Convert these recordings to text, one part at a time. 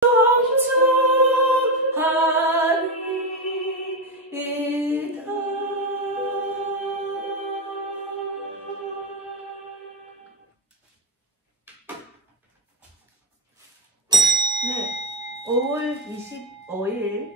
성주하리이다. 네, 5월 25일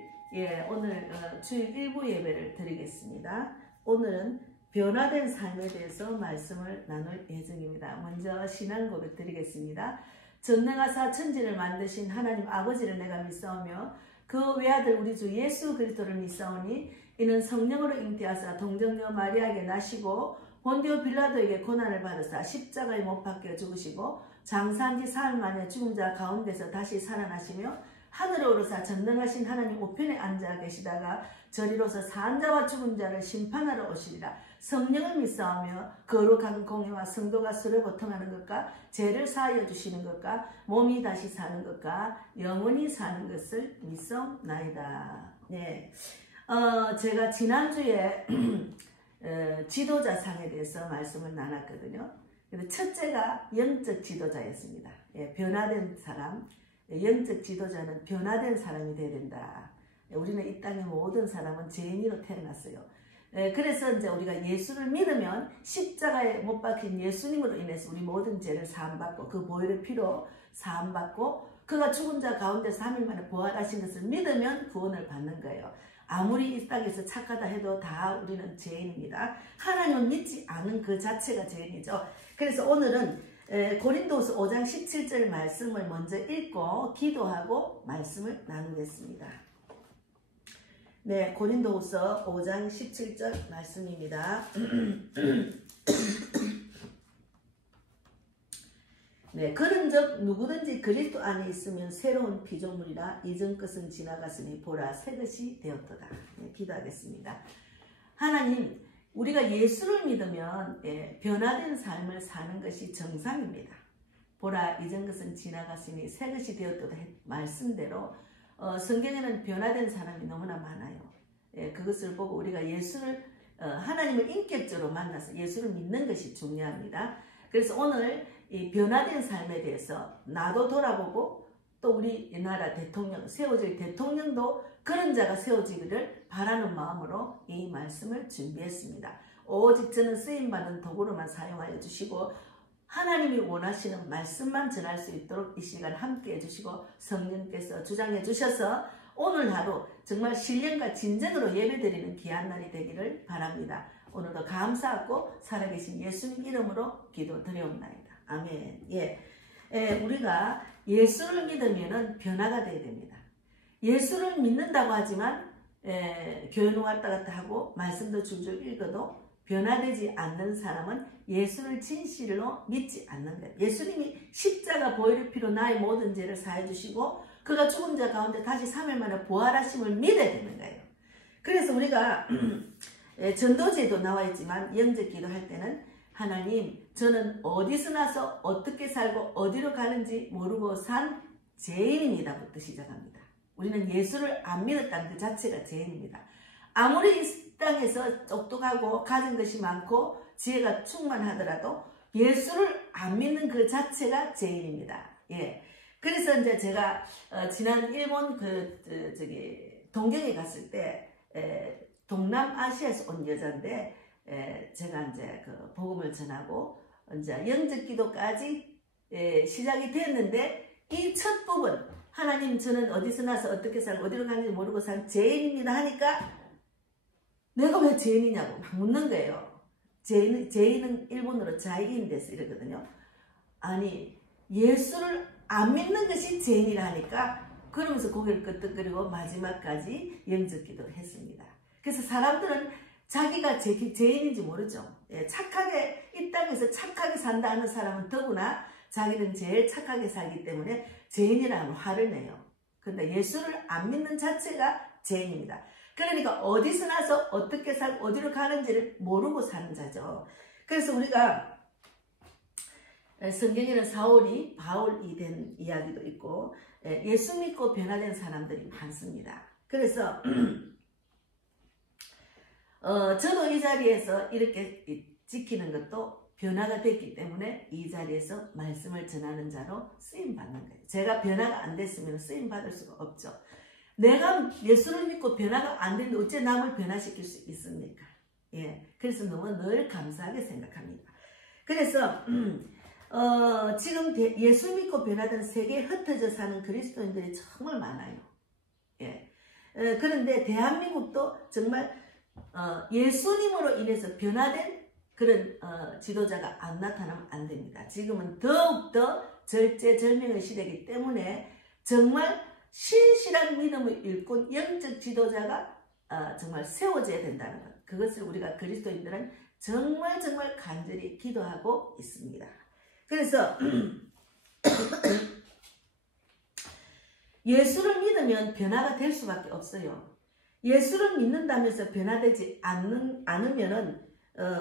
오늘 주일 일부 예배를 드리겠습니다. 오늘은 변화된 삶에 대해서 말씀을 나눌 예정입니다. 먼저 신앙 고백 드리겠습니다. 전능하사 천지를 만드신 하나님 아버지를 내가 믿사오며 그 외아들 우리 주 예수 그리스도를 믿사오니 이는 성령으로 잉태하사 동정녀 마리아에게 나시고 본디오 빌라도에게 고난을 받으사 십자가에 못 박혀 죽으시고 장사한 지 사흘 만에 죽은 자 가운데서 다시 살아나시며 하늘에 오르사 전능하신 하나님 우편에 앉아 계시다가 저리로서 산 자와 죽은 자를 심판하러 오시리라. 성령을 믿사오며 거룩한 공회와 성도가 서로 고통하는 것과 죄를 사하여 주시는 것과 몸이 다시 사는 것과 영원히 사는 것을 믿사옵나이다. 네, 제가 지난주에 지도자상에 대해서 말씀을 나눴거든요. 첫째가 영적 지도자였습니다. 변화된 사람, 영적 지도자는 변화된 사람이 되어야 된다. 우리는 이 땅의 모든 사람은 죄인으로 태어났어요. 그래서 이제 우리가 예수를 믿으면 십자가에 못 박힌 예수님으로 인해서 우리 모든 죄를 사함받고 그 보혈의 피로 사함받고 그가 죽은 자 가운데 3일 만에 부활하신 것을 믿으면 구원을 받는 거예요. 아무리 이 땅에서 착하다 해도 다 우리는 죄인입니다. 하나님을 믿지 않은 그 자체가 죄인이죠. 그래서 오늘은 고린도후서 5장 17절 말씀을 먼저 읽고 기도하고 말씀을 나누겠습니다. 네, 고린도후서 5장 17절 말씀입니다. 네, 그런즉 누구든지 그리스도 안에 있으면 새로운 피조물이라 이전 것은 지나갔으니 보라 새 것이 되었도다. 네, 기도하겠습니다. 하나님, 우리가 예수를 믿으면 변화된 삶을 사는 것이 정상입니다. 보라 이전 것은 지나갔으니 새 것이 되었도다 말씀대로 성경에는 변화된 사람이 너무나 많아요. 그것을 보고 우리가 예수를 하나님을 인격적으로 만나서 예수를 믿는 것이 중요합니다. 그래서 오늘 이 변화된 삶에 대해서 나도 돌아보고 또 우리나라 대통령 세워질 대통령도 그런 자가 세워지기를 바라는 마음으로 이 말씀을 준비했습니다. 오직 저는 쓰임받은 도구로만 사용하여 주시고 하나님이 원하시는 말씀만 전할 수 있도록 이 시간 함께 해주시고 성령께서 주장해 주셔서 오늘 하루 정말 신령과 진정으로 예배드리는 귀한 날이 되기를 바랍니다. 오늘도 감사하고 살아계신 예수님 이름으로 기도드려옵나이다. 아멘. 우리가 예수를 믿으면 변화가 되어야 됩니다. 예수를 믿는다고 하지만 교회는 왔다 갔다 하고 말씀도 줄줄 읽어도 변화되지 않는 사람은 예수를 진실로 믿지 않는 거예요. 예수님이 십자가 보혈의 피로 나의 모든 죄를 사해 주시고 그가 죽은 자 가운데 다시 3일 만에 부활하심을 믿어야 되는 거예요. 그래서 우리가 전도제도 나와 있지만 영적 기도할 때는 하나님, 저는 어디서 나서 어떻게 살고 어디로 가는지 모르고 산 죄인입니다부터 시작합니다. 우리는 예수를 안 믿었다는 그 자체가 죄인입니다. 아무리 이 땅에서 똑똑하고 가진 것이 많고 지혜가 충만하더라도 예수를 안 믿는 그 자체가 죄인입니다. 그래서 이제 제가 지난 일본 동경에 갔을 때 동남아시아에서 온 여자인데 제가 이제 그 복음을 전하고 이제 영적 기도까지 시작이 됐는데 이 첫 부분 하나님 저는 어디서 나서 어떻게 살고 어디로 가는지 모르고 산 죄인입니다 하니까 내가 왜 죄인이냐고 막 묻는 거예요. 죄인은 일본어로 자이인 데스 이러거든요. 아니 예수를 안 믿는 것이 죄인이라 하니까 그러면서 고개를 끄덕거리고 마지막까지 영적 기도를 했습니다. 그래서 사람들은 자기가 죄인인지 모르죠. 착하게 이 땅에서 착하게 산다 하는 사람은 더구나 자기는 제일 착하게 살기 때문에 죄인이라는 화를 내요. 그런데 예수를 안 믿는 자체가 죄인입니다. 그러니까 어디서 나서 어떻게 살고 어디로 가는지를 모르고 사는 자죠. 그래서 우리가 성경에는 사울이 바울이 된 이야기도 있고 예수 믿고 변화된 사람들이 많습니다. 그래서 저도 이 자리에서 이렇게 지키는 것도 변화가 됐기 때문에 이 자리에서 말씀을 전하는 자로 쓰임받는 거예요. 제가 변화가 안 됐으면 쓰임받을 수가 없죠. 내가 예수를 믿고 변화가 안 되는데 어째 남을 변화시킬 수 있습니까? 예, 그래서 너무 늘 감사하게 생각합니다. 그래서 지금 예수 믿고 변화된 세계에 흩어져 사는 그리스도인들이 정말 많아요. 예. 그런데 대한민국도 정말 예수님으로 인해서 변화된 그런 지도자가 안 나타나면 안 됩니다. 지금은 더욱더 절제절명의 시대이기 때문에 정말 신실한 믿음의 일꾼 영적 지도자가 정말 세워져야 된다는 것. 그것을 우리가 그리스도인들은 정말 간절히 기도하고 있습니다. 그래서 예수를 믿으면 변화가 될 수밖에 없어요. 예수를 믿는다면서 변화되지 않으면은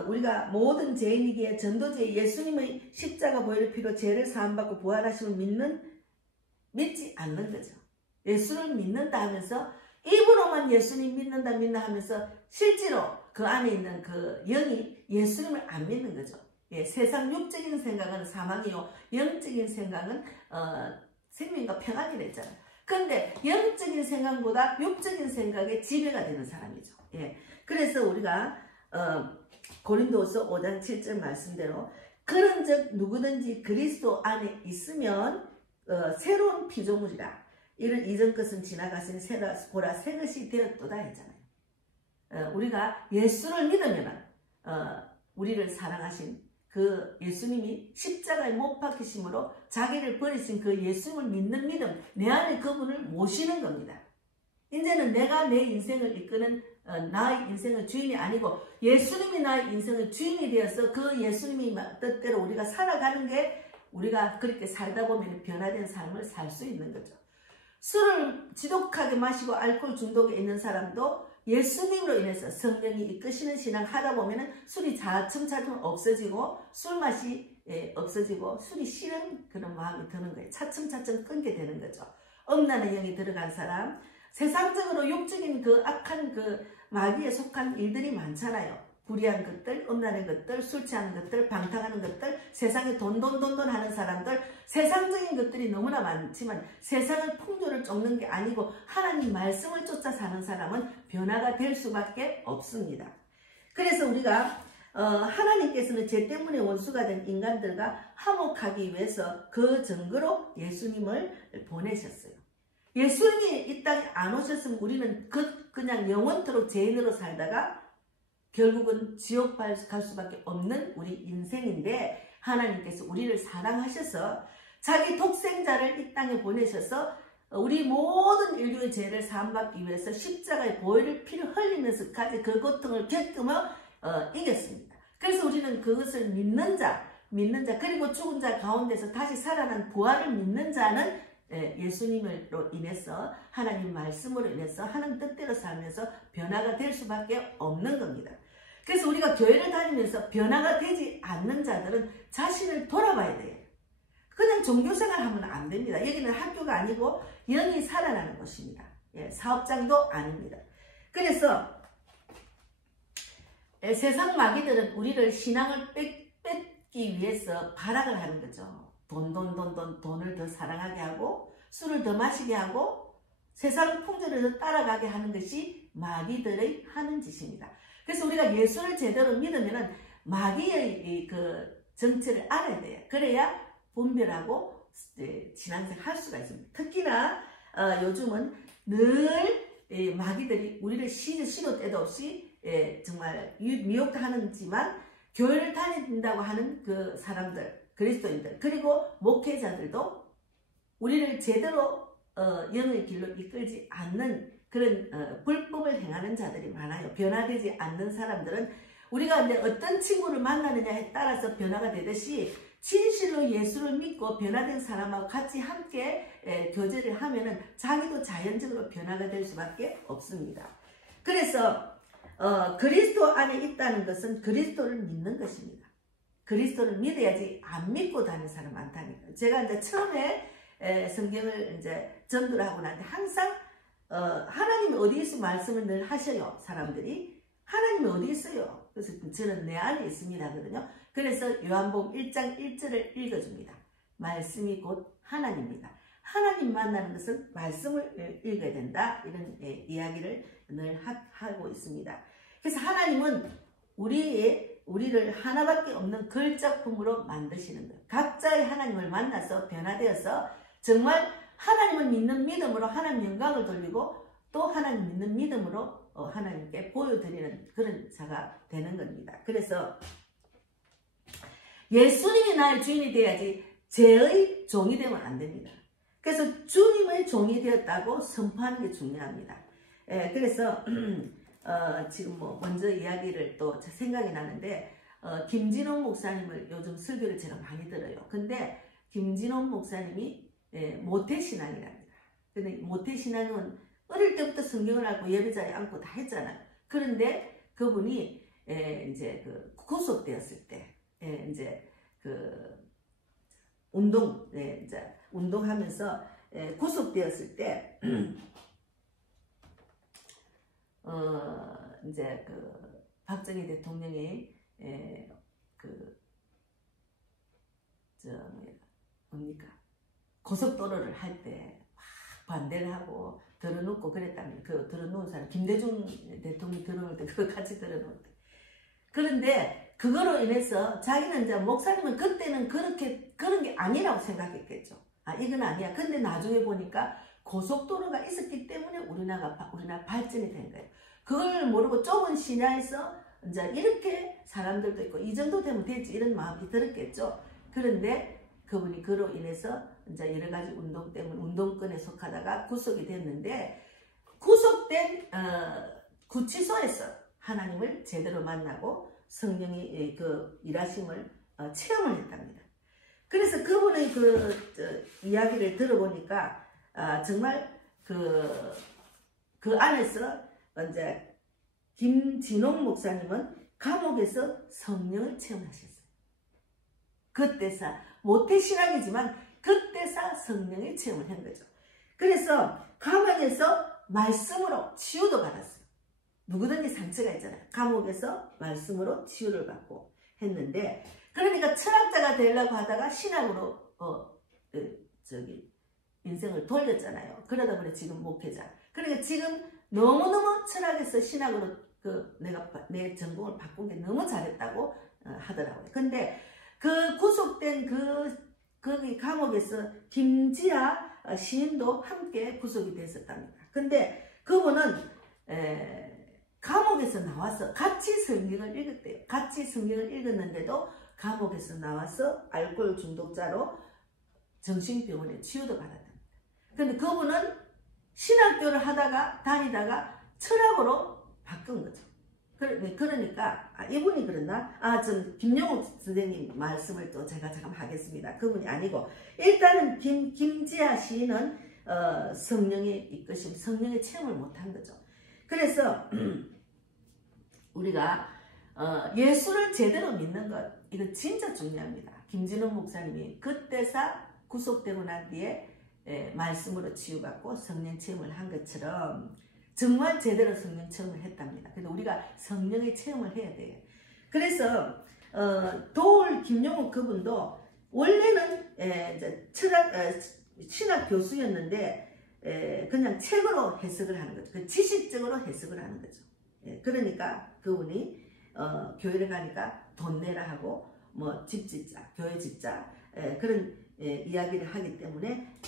우리가 모든 죄인이기에 전도제 예수님의 십자가 보혈의 피로 죄를 사함받고 부활하심을 믿지 않는 거죠. 예수를 믿는다 하면서 입으로만 예수님 믿는다 하면서 실제로 그 안에 있는 그 영이 예수님을 안 믿는 거죠. 예, 세상 육적인 생각은 사망이요 영적인 생각은 생명과 평안이랬잖아요. 그런데 영적인 생각보다 육적인 생각에 지배가 되는 사람이죠. 예, 그래서 우리가 고린도서 5장 7절 말씀대로 그런즉 누구든지 그리스도 안에 있으면 새로운 피조물이라. 이런 이전 것은 지나갔으니 보라 새 것이 되었도다 했잖아요. 우리가 예수를 믿으면 우리를 사랑하신 그 예수님이 십자가에 못 박히심으로 자기를 버리신 그 예수님을 믿는 믿음, 내 안에 그분을 모시는 겁니다. 이제는 내가 내 인생을 이끄는 나의 인생의 주인이 아니고 예수님이 나의 인생의 주인이 되어서 그 예수님이 뜻대로 우리가 살아가는 게 우리가 그렇게 살다 보면 변화된 삶을 살 수 있는 거죠. 술을 지독하게 마시고 알코올 중독에 있는 사람도 예수님으로 인해서 성령이 이끄시는 신앙 하다 보면 술이 차츰차츰 없어지고 술맛이 없어지고 술이 싫은 그런 마음이 드는 거예요. 차츰차츰 끊게 되는 거죠. 엄란의 영이 들어간 사람, 세상적으로 육적인 그 악한 그 마귀에 속한 일들이 많잖아요. 불의한 것들, 음란한 것들, 술 취하는 것들, 방탕하는 것들, 세상에 돈 하는 사람들, 세상적인 것들이 너무나 많지만 세상의 풍조를 쫓는 게 아니고 하나님 말씀을 쫓아 사는 사람은 변화가 될 수밖에 없습니다. 그래서 우리가 하나님께서는 죄 때문에 원수가 된 인간들과 화목하기 위해서 그 증거로 예수님을 보내셨어요. 예수님이 이 땅에 안 오셨으면 우리는 그냥 영원토록 죄인으로 살다가 결국은 지옥 갈 수밖에 없는 우리 인생인데 하나님께서 우리를 사랑하셔서 자기 독생자를 이 땅에 보내셔서 우리 모든 인류의 죄를 사함받기 위해서 십자가의 보혈의 피를 흘리면서까지 그 고통을 겪으며 이겼습니다. 그래서 우리는 그것을 믿는 자 그리고 죽은 자 가운데서 다시 살아난 부활을 믿는 자는 예수님으로 인해서 하나님 말씀으로 인해서 하나님 뜻대로 살면서 변화가 될 수밖에 없는 겁니다. 그래서 우리가 교회를 다니면서 변화가 되지 않는 자들은 자신을 돌아봐야 돼요. 그냥 종교생활 하면 안 됩니다. 여기는 학교가 아니고 영이 살아나는 곳입니다. 사업장도 아닙니다. 그래서 세상 마귀들은 우리를 신앙을 뺏기 위해서 발악을 하는 거죠. 돈을 더 사랑하게 하고 술을 더 마시게 하고 세상 풍조를 더 따라가게 하는 것이 마귀들의 하는 짓입니다. 그래서 우리가 예수를 제대로 믿으면 마귀의 그 정체를 알아야 돼요. 그래야 분별하고 신앙생활 할 수가 있습니다. 특히나 요즘은 늘 마귀들이 우리를 시도 때도 없이 정말 미혹도 하는지만 교회를 다닌다고 하는 그 사람들, 그리스도인들, 그리고 목회자들도 우리를 제대로 영의 길로 이끌지 않는 그런 불법을 행하는 자들이 많아요. 변화되지 않는 사람들은 우리가 이제 어떤 친구를 만나느냐에 따라서 변화가 되듯이 진실로 예수를 믿고 변화된 사람하고 같이 함께 교제를 하면은 자기도 자연적으로 변화가 될 수밖에 없습니다. 그래서 그리스도 안에 있다는 것은 그리스도를 믿는 것입니다. 그리스도를 믿어야지 안 믿고 다니는 사람 많다니까. 제가 이제 처음에 성경을 이제 전도를 하고 나는데 항상 하나님이 어디 있어 말씀을 늘 하셔요. 사람들이 하나님이 어디 있어요? 그래서 저는 내 안에 있습니다 하거든요. 그래서 요한복음 1장 1절을 읽어줍니다. 말씀이 곧 하나님입니다. 하나님 만나는 것은 말씀을 읽어야 된다. 이런 이야기를 늘 하고 있습니다. 그래서 하나님은 우리를 하나밖에 없는 걸작품으로 만드시는 것. 각자의 하나님을 만나서 변화되어서 정말 하나님을 믿는 믿음으로 하나님 영광을 돌리고 또 하나님 믿는 믿음으로 하나님께 보여드리는 그런 자가 되는 겁니다. 그래서 예수님이 나의 주인이 돼야지 죄의 종이 되면 안 됩니다. 그래서 주님의 종이 되었다고 선포하는 게 중요합니다. 그래서 지금 먼저 이야기를 또 생각이 나는데 김진원 목사님을 요즘 설교를 제가 많이 들어요. 근데 김진원 목사님이 모태신앙이랍니다. 근데 모태신앙은 어릴 때부터 성경을 알고 예배자에 앉고 다 했잖아요. 그런데 그분이 이제 구속되었을 때 이제 운동하면서 구속되었을 때 이제 박정희 대통령이 뭡니까 고속도로를 할 때 막 반대를 하고 들어눕고 그랬다면 들어놓은 사람 김대중 대통령 들어놓을 때 그거 같이 들어놓을 때 그런데 그거로 인해서 자기는 이제 목사님은 그때는 그런 게 아니라고 생각했겠죠. 이건 아니야. 근데 나중에 보니까 고속도로가 있었기 때문에 우리나라 발전이 된 거예요. 그걸 모르고 좁은 시야에서 이제 이렇게 사람들도 있고 이 정도 되면 되지 이런 마음이 들었겠죠. 그런데 그분이 그로 인해서 이제 여러 가지 운동 때문에 운동권에 속하다가 구속이 됐는데 구속된 구치소에서 하나님을 제대로 만나고 성령이 일하심을 체험을 했답니다. 그래서 그분의 이야기를 들어보니까 정말 그 안에서 이제 김진홍 목사님은 감옥에서 성령을 체험하셨어요. 그때서 모태신앙이지만 그때서 성령의 체험을 한 거죠. 그래서 감옥에서 말씀으로 치유도 받았어요. 누구든지 상처가 있잖아요. 감옥에서 말씀으로 치유를 받고 했는데 그러니까 철학자가 되려고 하다가 신학으로 인생을 돌렸잖아요. 그러다 보니 지금 목회자. 그러니까 지금 너무너무 철학에서 신학으로 내 전공을 바꾼 게 너무 잘했다고 하더라고요. 근데 그 구속된 거기 감옥에서 김지아 시인도 함께 구속이 됐었답니다. 근데 그분은 감옥에서 나와서 같이 성경을 읽었대요. 같이 성경을 읽었는데도 감옥에서 나와서 알코올 중독자로 정신병원에 치유도 받았답니다. 근데 그분은 신학교를 다니다가 철학으로 바꾼 거죠. 그러니까 이분이 그랬나? 좀 김용욱 선생님 말씀을 또 제가 잠깐 하겠습니다. 그분이 아니고 일단은 김지아 시인은 성령의 이끄심, 성령의 체험을 못한 거죠. 그래서 우리가 예수를 제대로 믿는 것 이거 진짜 중요합니다. 김진원 목사님이 그때사 구속되고 난 뒤에 말씀으로 치유받고 성령 체험을 한 것처럼 정말 제대로 성령 체험을 했답니다. 그래서 우리가 성령의 체험을 해야 돼요. 그래서 도울 김용욱 그분도 원래는 신학 교수였는데 그냥 책으로 해석을 하는 거죠. 지식적으로 해석을 하는 거죠. 그러니까 그분이 교회를 가니까 돈 내라 하고 집 짓자, 교회 짓자 그런 이야기를 하기 때문에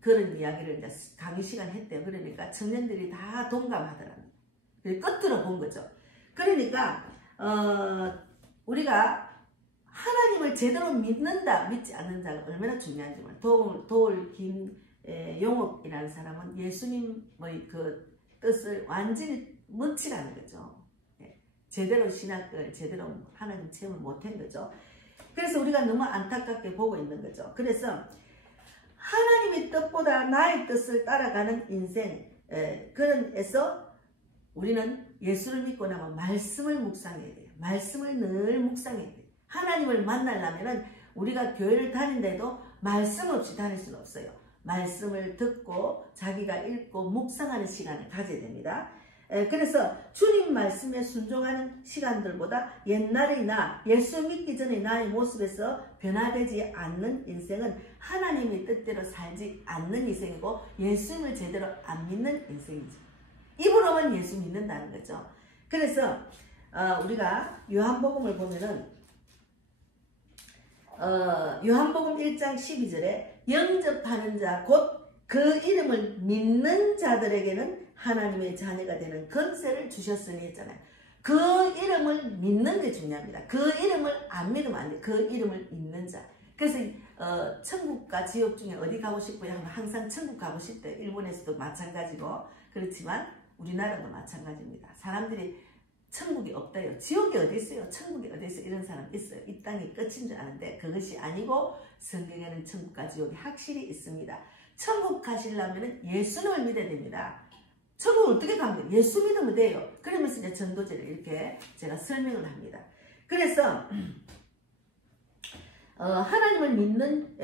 그런 이야기를 이제 강의 시간 했대요. 그러니까 청년들이 다 동감하더랍니다. 끝으로 본 거죠. 그러니까 우리가 하나님을 제대로 믿는다, 믿지 않는다가 얼마나 중요한지 몰라요. 도울 김용옥이라는 사람은 예수님의 그 뜻을 완전히 묻히라는 거죠. 제대로 신학을 제대로 하나님 체험을 못한 거죠. 그래서 우리가 너무 안타깝게 보고 있는 거죠. 그래서 하나님의 뜻보다 나의 뜻을 따라가는 인생 그런에서 우리는 예수를 믿고 나면 말씀을 묵상해야 돼요. 말씀을 늘 묵상해야 돼요. 하나님을 만나려면 우리가 교회를 다닌데도 말씀 없이 다닐 수는 없어요. 말씀을 듣고 자기가 읽고 묵상하는 시간을 가져야 됩니다. 그래서 주님 말씀에 순종하는 시간들보다 옛날이나 예수 믿기 전에 나의 모습에서 변화되지 않는 인생은 하나님의 뜻대로 살지 않는 인생이고 예수님을 제대로 안 믿는 인생이죠. 입으로만 예수 믿는다는 거죠. 그래서 우리가 요한복음을 보면은 요한복음 1장 12절에 영접하는 자 곧 그 이름을 믿는 자들에게는 하나님의 자녀가 되는 권세를 주셨으니 했잖아요. 그 이름을 믿는 게 중요합니다. 그 이름을 안 믿으면 안 돼. 그 이름을 믿는 자. 그래서 천국과 지옥 중에 어디 가고 싶어요? 하면 항상 천국 가고 싶대. 일본에서도 마찬가지고 그렇지만 우리나라도 마찬가지입니다. 사람들이 천국이 없다요. 지옥이 어디 있어요? 천국이 어디 있어요? 이런 사람 있어요. 이 땅이 끝인 줄 아는데 그것이 아니고 성경에는 천국과 지옥이 확실히 있습니다. 천국 가시려면 예수님을 믿어야 됩니다. 천국을 어떻게 가면 돼요? 예수 믿으면 돼요. 그러면서 이제 전도제를 이렇게 제가 설명을 합니다. 그래서 하나님을 믿는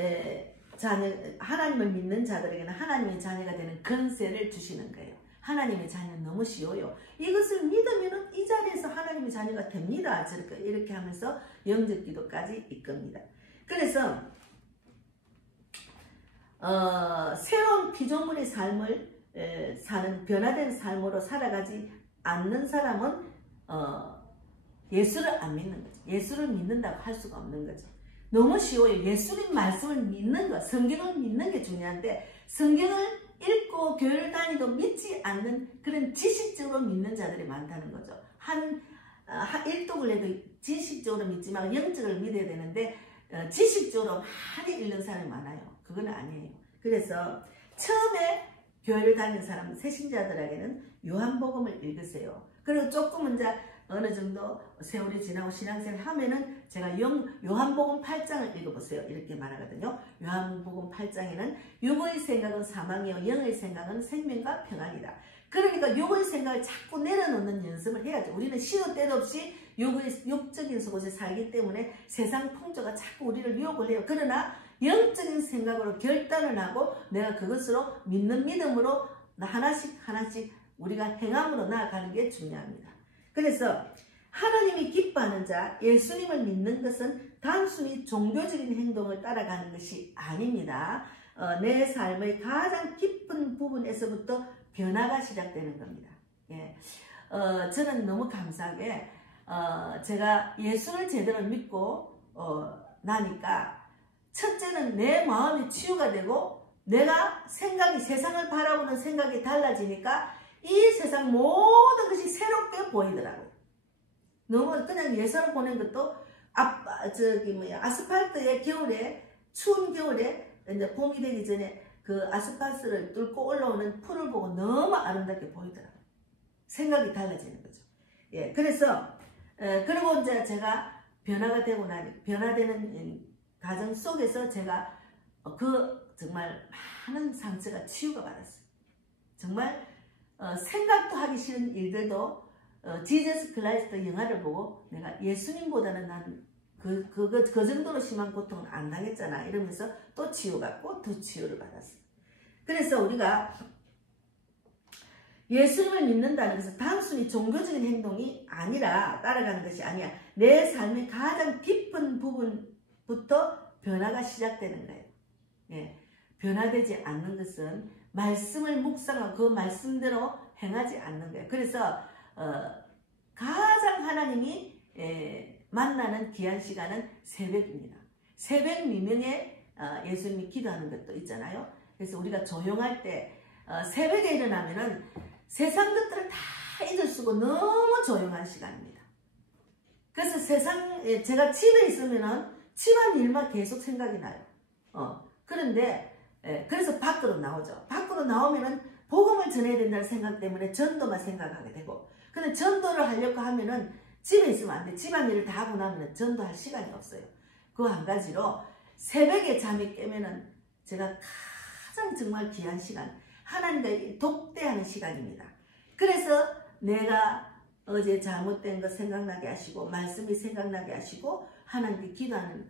하나님을 믿는 자들에게는 하나님의 자녀가 되는 권세를 주시는 거예요. 하나님의 자녀는 너무 쉬워요. 이것을 믿으면 이 자리에서 하나님의 자녀가 됩니다. 이렇게 하면서 영접 기도까지 이끕니다. 그래서 새로운 피조물의 삶을 사는 변화된 삶으로 살아가지 않는 사람은 예수를 안 믿는 거죠. 예수를 믿는다고 할 수가 없는 거죠. 너무 쉬워요. 예수님 말씀을 믿는 것, 성경을 믿는 게 중요한데 성경을 읽고 교회를 다니도 믿지 않는 그런 지식적으로 믿는 자들이 많다는 거죠. 일독을 해도 지식적으로 믿지만 영적으로 믿어야 되는데 지식적으로 많이 읽는 사람이 많아요. 그건 아니에요. 그래서 처음에 교회를 다니는 사람, 새신자들에게는 요한복음을 읽으세요. 그리고 조금은 이제 어느 정도 세월이 지나고 신앙생활을 하면은 제가 요한복음 8장을 읽어보세요. 이렇게 말하거든요. 요한복음 8장에는 육의 생각은 사망이요 영의 생각은 생명과 평안이다. 그러니까 육의 생각을 자꾸 내려놓는 연습을 해야죠. 우리는 시도 때도 없이 육적인 속에서 살기 때문에 세상 풍조가 자꾸 우리를 유혹을 해요. 그러나 영적인 생각으로 결단을 하고 내가 그것으로 믿는 믿음으로 하나씩 우리가 행함으로 나아가는 게 중요합니다. 그래서 하나님이 기뻐하는 자, 예수님을 믿는 것은 단순히 종교적인 행동을 따라가는 것이 아닙니다. 내 삶의 가장 깊은 부분에서부터 변화가 시작되는 겁니다. 예. 저는 너무 감사하게 제가 예수를 제대로 믿고 나니까 첫째는 내 마음이 치유가 되고 내가 세상을 바라보는 생각이 달라지니까 이 세상 모든 것이 새롭게 보이더라고요. 너무 그냥 예산을 보낸 것도 아스팔트에 추운 겨울에 이제 봄이 되기 전에 그 아스팔트를 뚫고 올라오는 풀을 보고 너무 아름답게 보이더라고요. 생각이 달라지는 거죠. 예, 그래서 그리고 이제 제가 변화가 되고 변화되는 과정 속에서 제가 정말 많은 상처가 치유가 받았어요. 정말 생각도 하기 싫은 일들도 지저스 클라이스트 영화를 보고 내가 예수님보다는 난 그 정도로 심한 고통은 안 당했잖아 이러면서 또 치유받고 또 치유를 받았어요. 그래서 우리가 예수님을 믿는다는 것은 단순히 종교적인 행동이 아니라 따라가는 것이 아니야. 내 삶의 가장 깊은 부분부터 변화가 시작되는 거예요. 예, 변화되지 않는 것은 말씀을 묵상하고 그 말씀대로 행하지 않는 거예요. 그래서 가장 하나님이 만나는 귀한 시간은 새벽입니다. 새벽 미명에 예수님이 기도하는 것도 있잖아요. 그래서 우리가 조용할 때 새벽에 일어나면은 세상 것들을 다 잊을 수고 너무 조용한 시간입니다. 그래서 제가 집에 있으면은 집안 일만 계속 생각이 나요. 그런데 그래서 밖으로 나오죠. 밖으로 나오면은 복음을 전해야 된다는 생각 때문에 전도만 생각하게 되고, 근데 전도를 하려고 하면은 집에 있으면 안 돼. 집안일을 다 하고 나면 전도할 시간이 없어요. 그 한 가지로 새벽에 잠이 깨면은 제가 가장 정말 귀한 시간, 하나님과 독대하는 시간입니다. 그래서 내가 어제 잘못된 거 생각나게 하시고 말씀이 생각나게 하시고 하나님께 기도하는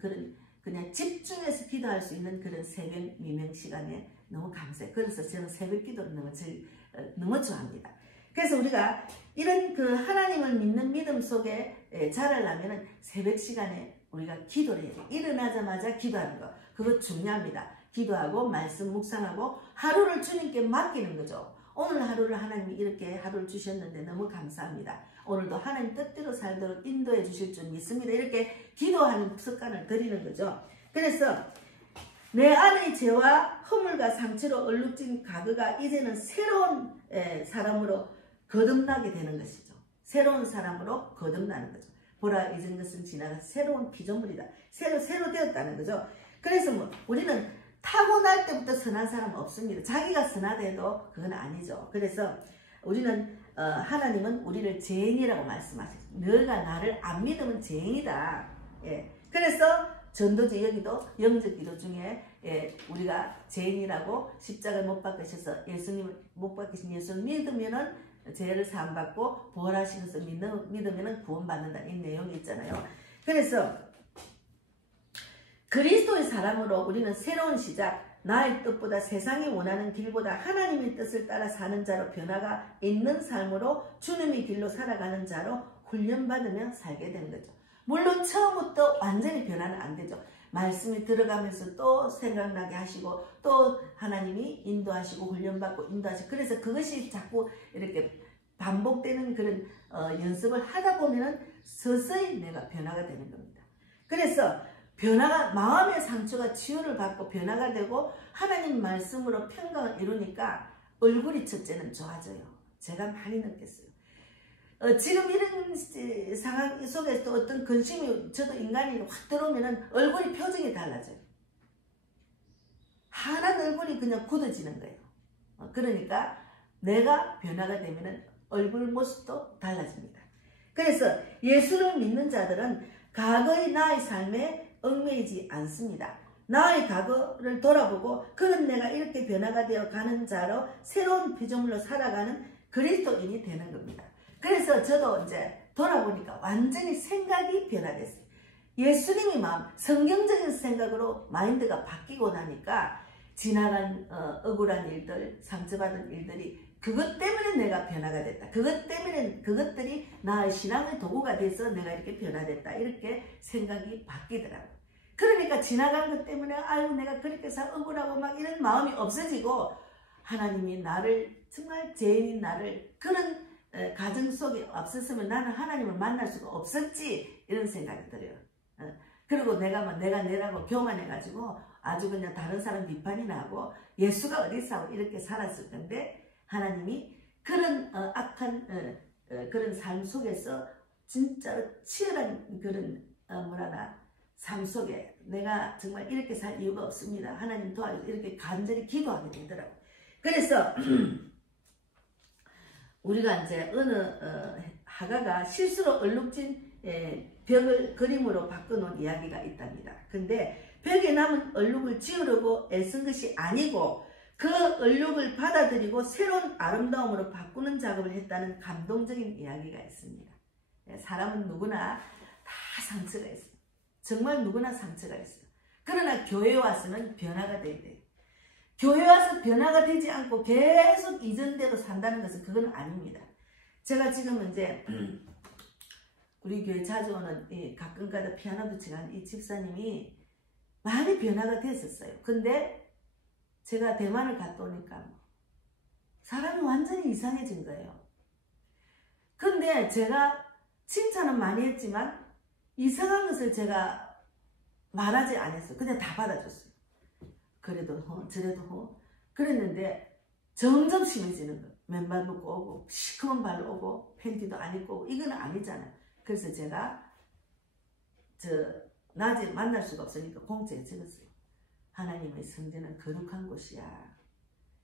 그냥 집중해서 기도할 수 있는 그런 새벽 미명 시간에 너무 감사해요. 그래서 저는 새벽 기도를 너무 좋아합니다. 그래서 우리가 이런 그 하나님을 믿는 믿음 속에 자라려면 새벽 시간에 우리가 기도를 해야 돼. 일어나자마자 기도하는 거. 그거 중요합니다. 기도하고 말씀 묵상하고 하루를 주님께 맡기는 거죠. 오늘 하루를 하나님이 이렇게 하루를 주셨는데 너무 감사합니다. 오늘도 하나님 뜻대로 살도록 인도해 주실 줄 믿습니다. 이렇게 기도하는 습관을 들이는 거죠. 그래서 내 안의 죄와 허물과 상처로 얼룩진 과거가 이제는 새로운 사람으로 거듭나게 되는 것이죠. 새로운 사람으로 거듭나는 거죠. 보라, 잊은 것은 지나가 새로운 피조물이다. 새로 되었다는 거죠. 그래서 뭐 우리는 타고날 때부터 선한 사람 없습니다. 자기가 선하대도 그건 아니죠. 그래서 우리는 하나님은 우리를 죄인이라고 말씀하셨어요. 너가 나를 안 믿으면 죄인이다. 예. 그래서 전도지 여기도 영적 기도 중에 우리가 죄인이라고 십자가를 못 박으셔서 예수님을 못 박으신 예수를 믿으면은 죄를 사함받고 부활하신 것을 믿으면은 구원받는다. 이 내용이 있잖아요. 그래서 그리스도의 사람으로 우리는 새로운 시작, 나의 뜻보다 세상이 원하는 길보다 하나님의 뜻을 따라 사는 자로 변화가 있는 삶으로 주님의 길로 살아가는 자로 훈련받으며 살게 되는 거죠. 물론 처음부터 완전히 변화는 안 되죠. 말씀이 들어가면서 또 생각나게 하시고 또 하나님이 인도하시고 훈련받고 인도하시고 그래서 그것이 자꾸 이렇게 반복되는 그런 연습을 하다 보면은 서서히 내가 변화가 되는 겁니다. 그래서 변화가 마음의 상처가 치유를 받고 변화가 되고 하나님 말씀으로 평강을 이루니까 얼굴이 첫째는 좋아져요. 제가 많이 느꼈어요. 지금 이런 상황 속에서 어떤 근심이 저도 인간이 확 들어오면은 얼굴이 표정이 달라져요. 하나도 얼굴이 그냥 굳어지는 거예요. 그러니까 내가 변화가 되면은 얼굴 모습도 달라집니다. 그래서 예수를 믿는 자들은 과거의 나의 삶에 얽매이지 않습니다. 나의 과거를 돌아보고 그는 내가 이렇게 변화가 되어 가는 자로 새로운 피조물로 살아가는 그리스도인이 되는 겁니다. 그래서 저도 이제 돌아보니까 완전히 생각이 변화됐어요. 예수님의 마음, 성경적인 생각으로 마인드가 바뀌고 나니까 지나간 억울한 일들, 상처받은 일들이 그것 때문에 내가 변화가 됐다. 그것 때문에 그것들이 나의 신앙의 도구가 돼서 내가 이렇게 변화됐다. 이렇게 생각이 바뀌더라고요. 그러니까 지나간 것 때문에 아유 내가 그렇게 억울하고 막 이런 마음이 없어지고 하나님이 나를 정말 죄인인 나를 그런 가정 속에 없었으면 나는 하나님을 만날 수가 없었지 이런 생각이 들어요. 그리고 내라고 교만해가지고 아주 그냥 다른 사람 비판이 나고 예수가 어디 있어 이렇게 살았을 텐데 하나님이 그런 악한 그런 삶 속에서 진짜 치열한 그런 삶 속에 내가 정말 이렇게 살 이유가 없습니다. 하나님 도와주세요. 이렇게 간절히 기도하게 되더라고요. 그래서 우리가 이제 어느 하가가 실수로 얼룩진 벽을 그림으로 바꿔놓은 이야기가 있답니다. 근데 벽에 남은 얼룩을 지우려고 애쓴 것이 아니고 그 얼룩을 받아들이고 새로운 아름다움으로 바꾸는 작업을 했다는 감동적인 이야기가 있습니다. 사람은 누구나 다 상처가 있어요. 정말 누구나 상처가 있어요. 그러나 교회에 와서는 변화가 돼야 돼요. 교회 와서 변화가 되지 않고 계속 이전대로 산다는 것은 그건 아닙니다. 제가 지금 이제 우리 교회 자주 오는 가끔가다 피아노도 치는 이 집사님이 많이 변화가 됐었어요. 근데 제가 대만을 갔다 오니까 사람이 완전히 이상해진 거예요. 근데 제가 칭찬은 많이 했지만 이상한 것을 제가 말하지 않았어요. 그냥 다 받아줬어요. 그래도 저래도 그랬는데 점점 심해지는 거예요. 맨발 묶고 오고 시커먼 발로 오고 팬티도 안 입고 오고 이건 아니잖아요. 그래서 제가 낮에 만날 수가 없으니까 공짜에 적었어요. 하나님의 성전은 거룩한 곳이야.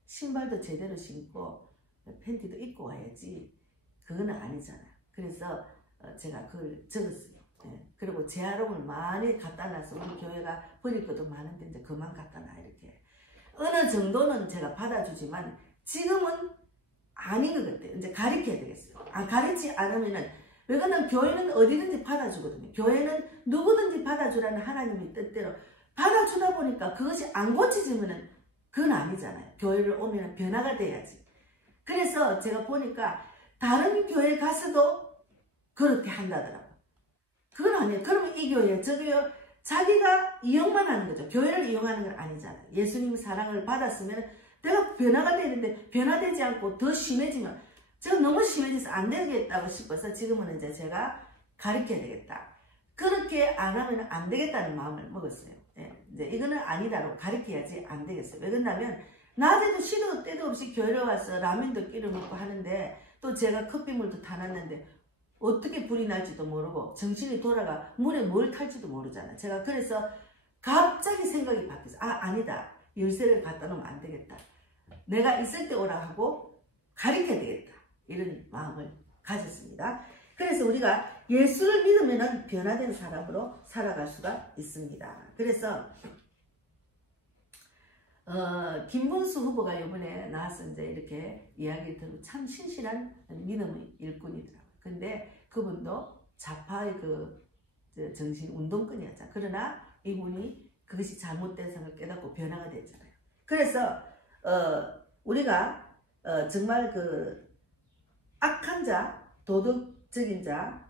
신발도 제대로 신고 팬티도 입고 와야지. 그거는 아니잖아요. 그래서 제가 그걸 적었어요. 그리고 재활용을 많이 갖다 놔서 우리 교회가 버릴 것도 많은데 이제 그만 갖다 놔 이렇게. 어느 정도는 제가 받아주지만 지금은 아닌 것 같아요. 이제 가르쳐야 되겠어요. 가르치지 않으면은 왜냐면 교회는 어디든지 받아주거든요. 교회는 누구든지 받아주라는 하나님의 뜻대로 받아주다 보니까 그것이 안 고쳐지면은 그건 아니잖아요. 교회를 오면 변화가 돼야지. 그래서 제가 보니까 다른 교회 가서도 그렇게 한다더라고. 그건 아니에요. 그러면 이 교회, 저 교회, 자기가 이용만 하는 거죠. 교회를 이용하는 건 아니잖아요. 예수님 사랑을 받았으면 내가 변화가 되는데 변화되지 않고 더 심해지면 제가 너무 심해져서 안 되겠다고 싶어서 지금은 이제 제가 가르쳐야 되겠다. 그렇게 안 하면 안 되겠다는 마음을 먹었어요. 예, 이제 이거는 아니다라고 가르쳐야지 안 되겠어요. 왜 그러냐면 낮에도 시도 때도 없이 교회를 와서 라면도 끓여 먹고 하는데 또 제가 커피물도 타놨는데 어떻게 불이 날지도 모르고 정신이 돌아가 물에 뭘 탈지도 모르잖아. 제가 그래서 갑자기 생각이 바뀌었어. 아니다. 열쇠를 갖다 놓으면 안 되겠다. 내가 있을 때 오라 하고 가르쳐야 되겠다. 이런 마음을 가졌습니다. 그래서 우리가 예수를 믿으면 변화된 사람으로 살아갈 수가 있습니다. 그래서 김문수 후보가 이번에 나와서 이제 이렇게 이야기를 들고 참 신실한 믿음의 일꾼이더라고요. 근데 그분도 좌파의 그 정신 운동권이었잖아요. 그러나 이분이 그것이 잘못된 생각을 깨닫고 변화가 됐잖아요. 그래서 우리가 정말 그 악한 자, 도덕적인 자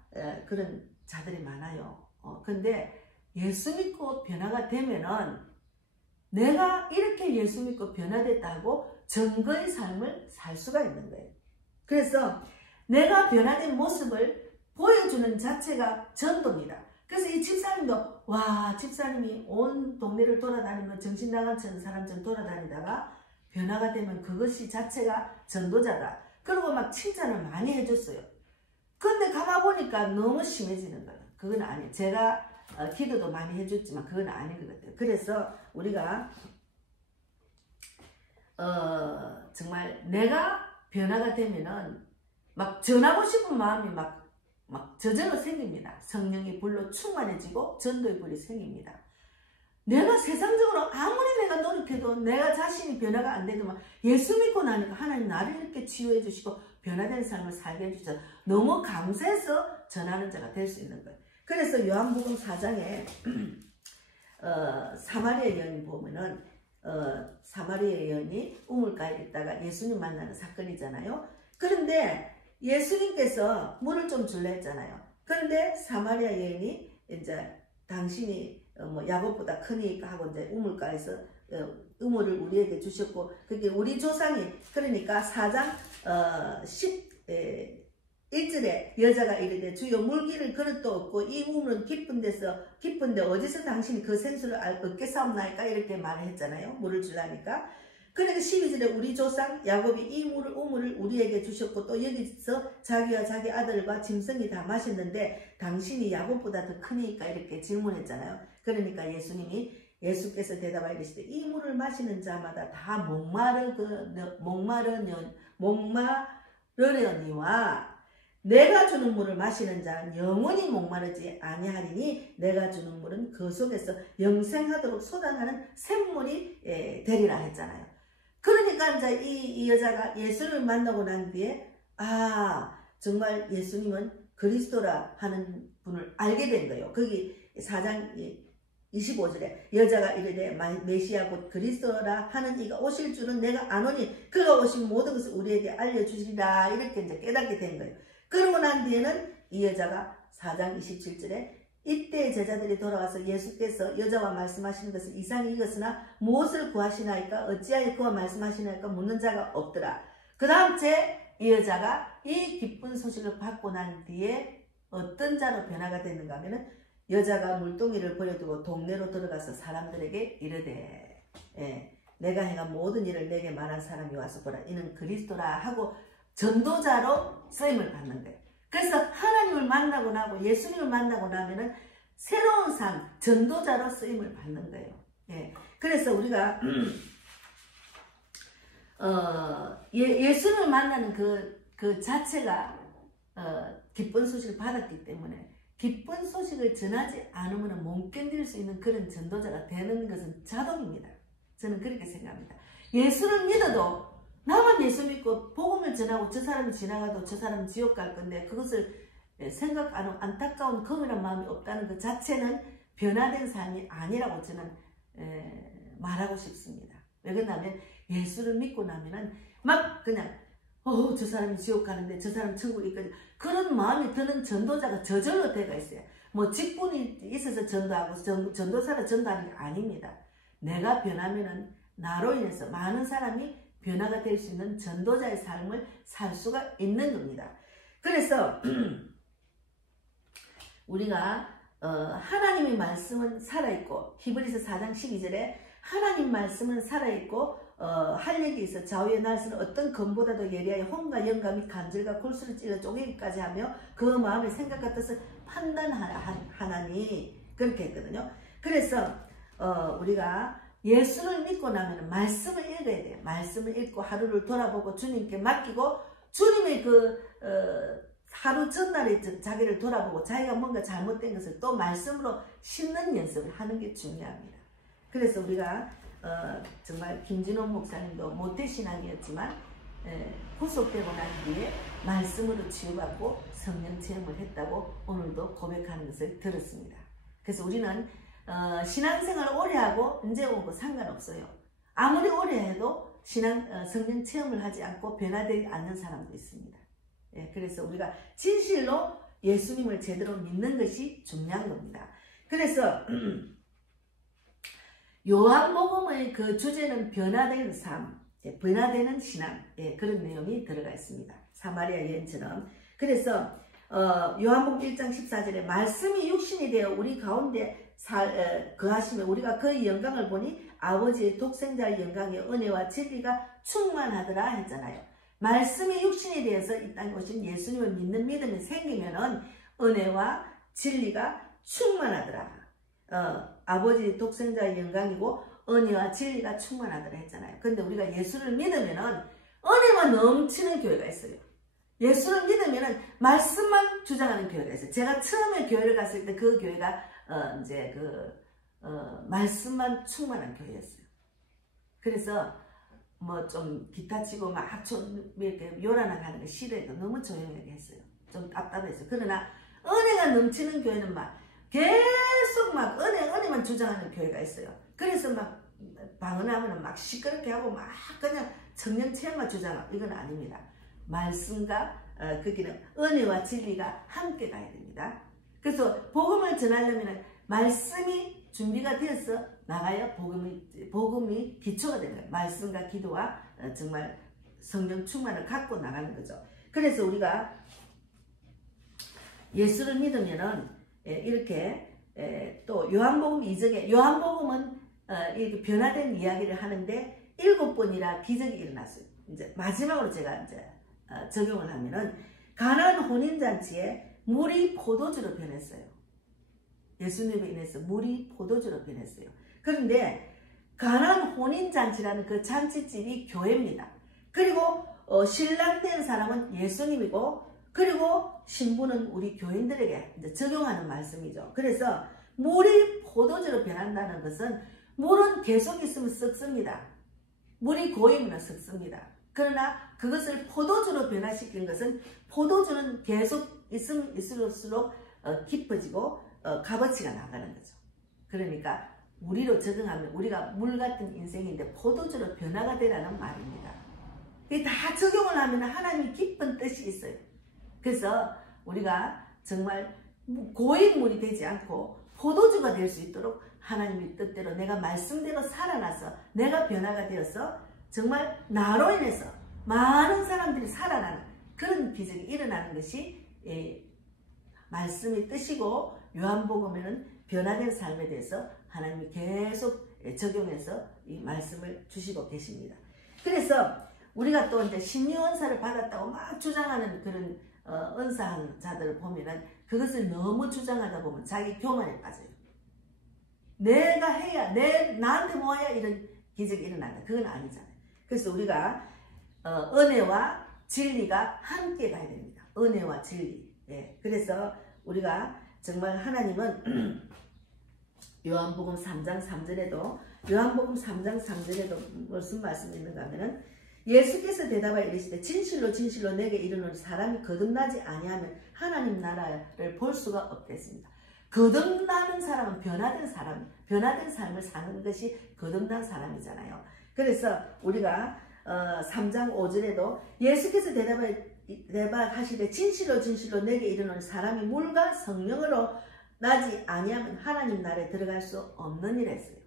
그런 자들이 많아요. 근데 예수 믿고 변화가 되면은 내가 이렇게 예수 믿고 변화됐다고 증거의 삶을 살 수가 있는 거예요. 그래서 내가 변화된 모습을 보여주는 자체가 전도입니다. 그래서 이 집사님도 와 집사님이 온 동네를 돌아다니면 정신 나간 사람처럼 돌아다니다가 변화가 되면 그것이 자체가 전도자다. 그리고 막 칭찬을 많이 해줬어요. 근데 가만보니까 너무 심해지는 거예요. 그건 아니에요. 제가 기도도 많이 해줬지만 그건 아닌 것 같아요. 그래서 우리가 정말 내가 변화가 되면은 막 전하고 싶은 마음이 막 저절로 생깁니다. 성령의 불로 충만해지고 전도의 불이 생깁니다. 내가 세상적으로 아무리 내가 노력해도 내가 자신이 변화가 안 되더만 예수 믿고 나니까 하나님 나를 이렇게 치유해 주시고 변화된 삶을 살게 해주셔서 너무 감사해서 전하는 자가 될 수 있는 거예요. 그래서 요한복음 4장에 사마리아 여인 보면은 사마리아 여인이 우물가에 있다가 예수님 만나는 사건이잖아요. 그런데 예수님께서 물을 좀 줄라 했잖아요. 그런데 사마리아 여인이 이제 당신이 야곱보다 크니까 하고 이제 우물가에서 우물을 우리에게 주셨고 그게 우리 조상이 그러니까 4장 11절에 여자가 이르되 주여 물기를 그릇도 없고 이 우물은 깊은데 어디서 당신이 그 생수를 얻게 사옵나이까 이렇게 말을 했잖아요. 물을 주려니까. 그러니까 12절에 우리 조상 야곱이 이 우물을 우리에게 주셨고 또 여기서 자기와 자기 아들과 짐승이 다 마셨는데 당신이 야곱보다 더 크니까 이렇게 질문했잖아요. 그러니까 예수께서 대답하여 이르시되 이 물을 마시는 자마다 다 목마르려니와 내가 주는 물을 마시는 자는 영원히 목마르지 아니하리니 내가 주는 물은 그 속에서 영생하도록 솟아나는 샘물이 되리라 했잖아요. 그러니까 이제 이 여자가 예수를 만나고 난 뒤에 정말 예수님은 그리스도라 하는 분을 알게 된 거예요. 거기 4장 25절에 여자가 이르되 메시아 곧 그리스도라 하는 이가 오실 줄은 내가 아노니 그가 오신 모든 것을 우리에게 알려주시리라 이렇게 이제 깨닫게 된 거예요. 그러고 난 뒤에는 이 여자가 4장 27절에 이때 제자들이 돌아와서 예수께서 여자와 말씀하시는 것은 이상이 이것으나 무엇을 구하시나이까 어찌하여 그와 말씀하시나이까 묻는 자가 없더라. 그 다음 이 여자가 이 기쁜 소식을 받고 난 뒤에 어떤 자로 변화가 됐는가 하면은 여자가 물동이를 버려두고 동네로 들어가서 사람들에게 이르되 내가 행한 모든 일을 내게 말한 사람이 와서 보라 이는 그리스도라 하고 전도자로 쓰임을 받는 거예요. 그래서 하나님을 만나고 나고 예수님을 만나고 나면은 새로운 삶, 전도자로 쓰임을 받는 거예요. 그래서 우리가 예수님을 만나는 그 자체가 기쁜 소식을 받았기 때문에 기쁜 소식을 전하지 않으면 못 견딜 수 있는 그런 전도자가 되는 것은 자동입니다. 저는 그렇게 생각합니다. 예수를 믿어도 나만 예수 믿고 복음을 전하고 저 사람이 지나가도 저 사람은 지옥 갈 건데 그것을 생각 안 하고 안타까운 긍휼한 마음이 없다는 그 자체는 변화된 삶이 아니라고 저는 말하고 싶습니다. 왜 그러냐면 예수를 믿고 나면은 막 그냥 저 사람이 지옥 가는데 저 사람 천국 있거든. 그런 마음이 드는 전도자가 저절로 되가 있어요. 뭐 직분이 있어서 전도하고 전도사를 전도하는 게 아닙니다. 내가 변하면은 나로 인해서 많은 사람이 변화가 될 수 있는 전도자의 삶을 살 수가 있는 겁니다. 그래서 우리가 하나님의 말씀은 살아있고, 히브리서 4장 12절에 하나님 말씀은 살아있고 활력이 있어 좌우의 날씨는 어떤 검보다도 예리하여 혼과 영감이 간절과 골수를 찔러 쪼개기까지 하며 그 마음의 생각과 뜻을 판단하나니, 그렇게 했거든요. 그래서 우리가 예수를 믿고 나면 말씀을 읽어야 돼요. 말씀을 읽고 하루를 돌아보고 주님께 맡기고, 주님의 하루 전날에 자기를 돌아보고 자기가 뭔가 잘못된 것을 또 말씀으로 씹는 연습을 하는 게 중요합니다. 그래서 우리가 정말 김진호 목사님도 모태신앙이었지만 후속되고 난 뒤에 말씀으로 치유받고 성령 체험을 했다고 오늘도 고백하는 것을 들었습니다. 그래서 우리는 신앙생활을 오래 하고 언제 오고 상관없어요. 아무리 오래 해도 성령 체험을 하지 않고 변화되지 않는 사람도 있습니다. 그래서 우리가 진실로 예수님을 제대로 믿는 것이 중요한 겁니다. 그래서 요한복음의 그 주제는 변화되는 삶, 변화되는 신앙, 그런 내용이 들어가 있습니다. 사마리아 여인처럼. 그래서 요한복음 1장 14절에 말씀이 육신이 되어 우리 가운데 거하시며 우리가 그의 영광을 보니 아버지의 독생자의 영광의 은혜와 진리가 충만하더라 했잖아요. 말씀이 육신이 되어서 이 땅에 오신 예수님을 믿는 믿음이 생기면은 은혜와 진리가 충만하더라. 아버지 독생자의 영광이고 은혜와 진리가 충만하더라 했잖아요. 근데 우리가 예수를 믿으면은 은혜만 넘치는 교회가 있어요. 예수를 믿으면은 말씀만 주장하는 교회가 있어요. 제가 처음에 교회를 갔을 때 그 교회가 말씀만 충만한 교회였어요. 그래서 뭐 좀 기타 치고 막 좀 이렇게 요란하게 거 싫어해도 너무 조용하게 했어요. 좀 답답했어요. 그러나 은혜가 넘치는 교회는 막 계속 막 은혜만 주장하는 교회가 있어요. 그래서 막 방언하면 막 시끄럽게 하고 막 그냥 청년 체험만 주장하고, 이건 아닙니다. 말씀과 거기는 은혜와 진리가 함께 가야 됩니다. 그래서 복음을 전하려면 말씀이 준비가 되어서 나가야 복음이 기초가 되는 거예요. 말씀과 기도와 정말 성령 충만을 갖고 나가는 거죠. 그래서 우리가 예수를 믿으면은 이렇게 또 요한복음 2장에, 요한복음은 이렇게 변화된 이야기를 하는데 7번이나 기적이 일어났어요. 이제 마지막으로 제가 이제 적용을 하면은 가나안 혼인잔치에 물이 포도주로 변했어요. 예수님에 인해서 물이 포도주로 변했어요. 그런데 가나안 혼인잔치라는 그 잔치집이 교회입니다. 그리고 신랑 된 사람은 예수님이고, 그리고 신부는 우리 교인들에게 이제 적용하는 말씀이죠. 그래서 물이 포도주로 변한다는 것은 물은 계속 있으면 썩습니다. 물이 고이면 썩습니다. 그러나 그것을 포도주로 변화시킨 것은 포도주는 계속 있으면 있을수록 깊어지고 값어치가 나가는 거죠. 그러니까 우리로 적용하면 우리가 물 같은 인생인데 포도주로 변화가 되라는 말입니다. 이게 다 적용을 하면 하나님이 깊은 뜻이 있어요. 그래서 우리가 정말 고인 물이 되지 않고 포도주가 될 수 있도록 하나님의 뜻대로 내가 말씀대로 살아나서 내가 변화가 되어서 정말 나로 인해서 많은 사람들이 살아나는 그런 기적이 일어나는 것이 말씀의 뜻이고, 요한복음에는 변화된 삶에 대해서 하나님이 계속 적용해서 이 말씀을 주시고 계십니다. 그래서 우리가 또 이제 신유언사를 받았다고 막 주장하는 그런 은사한 자들을 보면은 그것을 너무 주장하다 보면 자기 교만에 빠져요. 내가 해야, 나한테 뭐 해야 이런 기적이 일어난다. 그건 아니잖아요. 그래서 우리가 은혜와 진리가 함께 가야 됩니다. 은혜와 진리. 그래서 우리가 정말 하나님은 요한복음 3장 3절에도 무슨 말씀이 있는가 하면은 예수께서 대답하여 이르시되 진실로 진실로 내게 이르노니 사람이 거듭나지 아니하면 하나님 나라를 볼 수가 없겠습니다. 거듭나는 사람은 변화된 삶을 사는 것이 거듭난 사람이잖아요. 그래서 우리가 3장 5절에도 예수께서 대답하시되 진실로 진실로 내게 이르노니 사람이 물과 성령으로 나지 아니하면 하나님 나라에 들어갈 수 없느니라 했어요.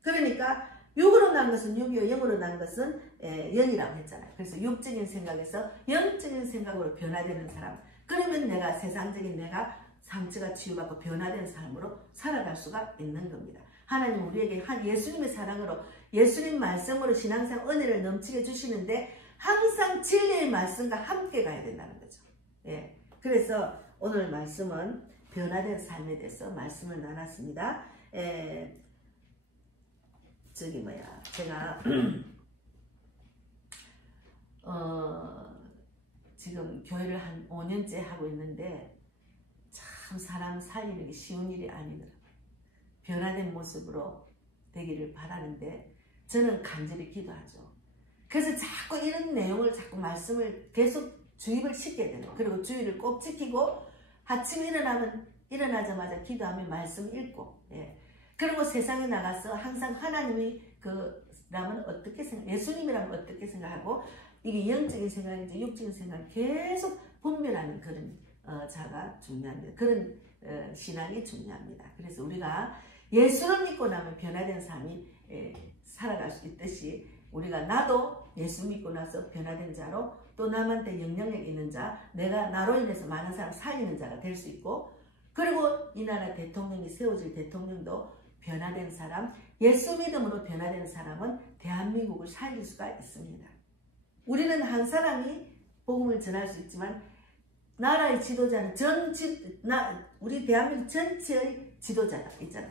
그러니까 육으로 난 것은 육이요 영으로 난 것은 영이라고 했잖아요. 그래서 육적인 생각에서 영적인 생각으로 변화되는 사람, 그러면 내가 세상적인 내가 상처가 치유받고 변화된 삶으로 살아갈 수가 있는 겁니다. 하나님 우리에게 예수님의 사랑으로 예수님 말씀으로 신앙상 은혜를 넘치게 주시는데 항상 진리의 말씀과 함께 가야 된다는 거죠. 예. 그래서 오늘 말씀은 변화된 삶에 대해서 말씀을 나눴습니다. 제가 지금 교회를 한 5년째 하고 있는데 참 사람 살리는 게 쉬운 일이 아니더라고요. 변화된 모습으로 되기를 바라는데 저는 간절히 기도하죠. 그래서 자꾸 이런 내용을 자꾸 말씀을 계속 주입을 시켜야 되는 거예요. 그리고 주의를 꼭 지키고 아침에 일어나자마자 기도하며 말씀 읽고, 예. 그리고 세상에 나가서 항상 하나님이 라면 어떻게 예수님이라면 어떻게 생각하고 이게 영적인 생각인지 육적인 생각을 계속 분별하는 그런 자가 중요합니다. 그런 신앙이 중요합니다. 그래서 우리가 예수를 믿고 나면 변화된 삶이 살아갈 수 있듯이 우리가 나도 예수 믿고 나서 변화된 자로 또 남한테 영향력 있는 자, 내가 나로 인해서 많은 사람 살리는 자가 될 수 있고, 그리고 이 나라 대통령이 세워질 대통령도 변화된 사람, 예수 믿음으로 변화된 사람은 대한민국을 살릴 수가 있습니다. 우리는 한 사람이 복음을 전할 수 있지만 나라의 지도자는 우리 대한민국 전체의 지도자가 있잖아.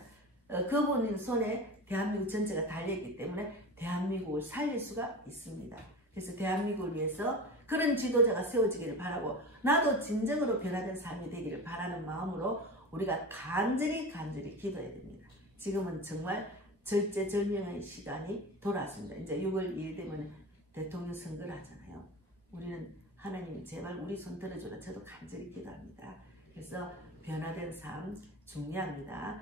그분 손에 대한민국 전체가 달려있기 때문에 대한민국을 살릴 수가 있습니다. 그래서 대한민국을 위해서 그런 지도자가 세워지기를 바라고 나도 진정으로 변화된 삶이 되기를 바라는 마음으로 우리가 간절히 기도해야 됩니다. 지금은 정말 절제절명의 시간이 돌아왔습니다. 이제 6월 2일 되면 대통령 선거를 하잖아요. 우리는 하나님 제발 우리 손 들어주라. 저도 간절히 기도합니다. 그래서 변화된 삶 중요합니다.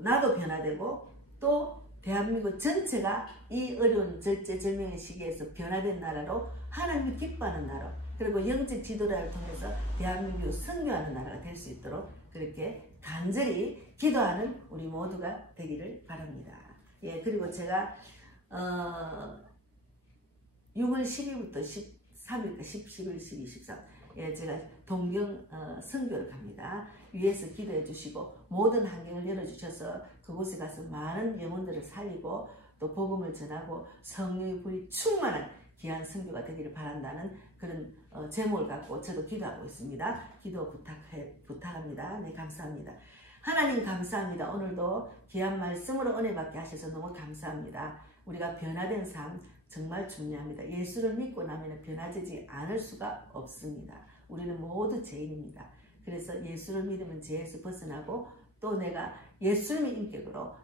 나도 변화되고 또 대한민국 전체가 이 어려운 절제절명의 시기에서 변화된 나라로 하나님이 기뻐하는 나라, 그리고 영적 지도자를 통해서 대한민국을 선교하는 나라가 될 수 있도록 그렇게 간절히 기도하는 우리 모두가 되기를 바랍니다. 예, 그리고 제가 6월 10일부터 13일까지 11월 12, 13 예, 제가 동경 선교를 갑니다. 위에서 기도해 주시고 모든 환경을 열어주셔서 그곳에 가서 많은 영혼들을 살리고 또 복음을 전하고 성령의 불이 충만한 귀한 선교가 되기를 바란다는 그런 제목을 갖고 저도 기도하고 있습니다. 기도 부탁합니다. 네, 감사합니다. 하나님 감사합니다. 오늘도 귀한 말씀으로 은혜 받게 하셔서 너무 감사합니다. 우리가 변화된 삶 정말 중요합니다. 예수를 믿고 나면 변화되지 않을 수가 없습니다. 우리는 모두 죄인입니다. 그래서 예수를 믿으면 죄에서 벗어나고 또 내가 예수님의 인격으로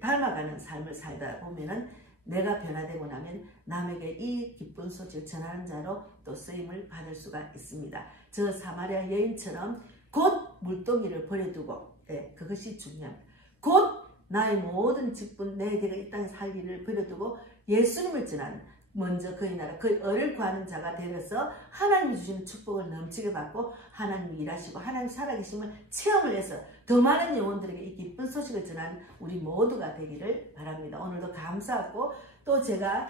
닮아가는 삶을 살다 보면은 내가 변화되고 나면 남에게 이 기쁜 소식을 전하는 자로 또 쓰임을 받을 수가 있습니다. 저 사마리아 여인처럼 곧 물동이를 버려두고, 예, 그것이 중요합니다. 곧 나의 모든 직분, 내가 이 땅에 살 일을 버려두고 예수님을 전하는, 먼저 그의 나라, 그의 의를 구하는 자가 되어서 하나님이 주시는 축복을 넘치게 받고 하나님이 일하시고 하나님 살아계심을 체험을 해서 더 많은 영혼들에게 이 기쁜 소식을 전하는 우리 모두가 되기를 바랍니다. 오늘도 감사하고 또 제가